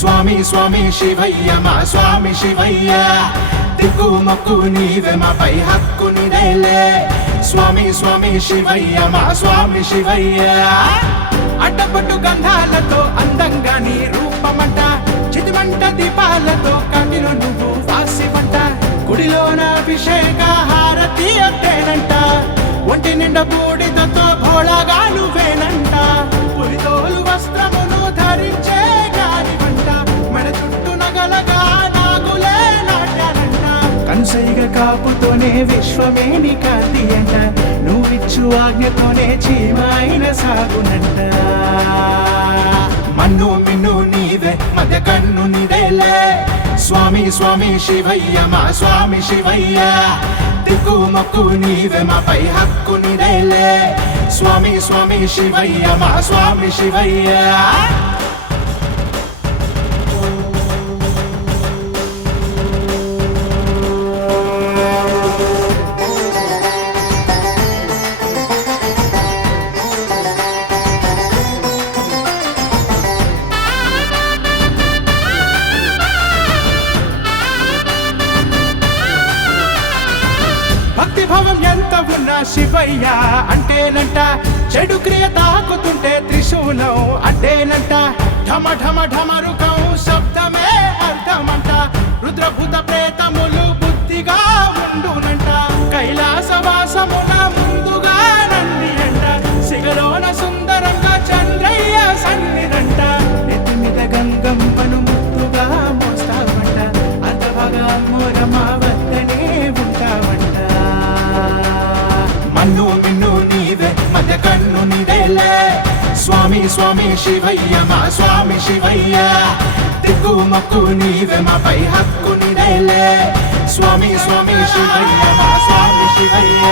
స్వామి స్వామి శివయ్య మా స్వామి శివయ్య దిక్కు మొక్కు నీవే మాపై హక్కు నీదేలే స్వామి స్వామి శివయ్య మా స్వామి శివయ్య అడ్డపట్టు గంధాలతో అందంగా నీ రూపమంట చితిమంట దీపాలతో కంటిలో నువ్వు వాసివంట గుడిలోన అభిషేక హారతి అట్టేనంట ఒంటి నిండా బూడిదతో భోళాగా నువ్వేనంట పులితోలు వస్త్రమును ధరించే గాలివంట మెడ చుట్టూ నగలగా నాగులే నాట్యాలంట కనుసైగ కాపుతోనే విశ్వమే నీ కాంతి అంట నువ్విచ్చు ఆజ్ఞతోనే చీమైన సాగునంట మన్ను మిన్ను నీవే మధ్య కన్ను నీదేలే స్వామి స్వామి శివయ్య మా స్వామి శివయ్య దిక్కు మొక్కు నీవే మాపై హక్కు నీదేలే స్వామి స్వామి శివయ్య మా స్వామి శివయ్య భక్తిభావం ఎంత ఉన్నా శివయ్య అంటేనంట చెడు క్రియ తాకుతుంటే త్రిశూలం అడ్డేనంట ఢమ ఢమ ఢమరుకం శబ్దమే అర్థమంట రుద్రభూత ప్రేతములు బుద్ధిగా ఉండునంట కైలాసవాసమున ముందుగా నంది అంట సిగలోన సుందరంగా చంద్రయ్య సన్నిదంట నెత్తి మీద గంగమ్మను ముద్దుగా మోస్తావంట అంతబాగా మోరమా వద్దనే ఉంటావంట మన్ను మిన్ను నీవే మధ్య కన్ను నీదేలే స్వామి స్వామి శివయ్య మా స్వామి శివయ్య దిక్కు మొక్కు నీవే మాపై హక్కు నీదేలే స్వామి స్వామి శివయ్య మా స్వామి శివయ్య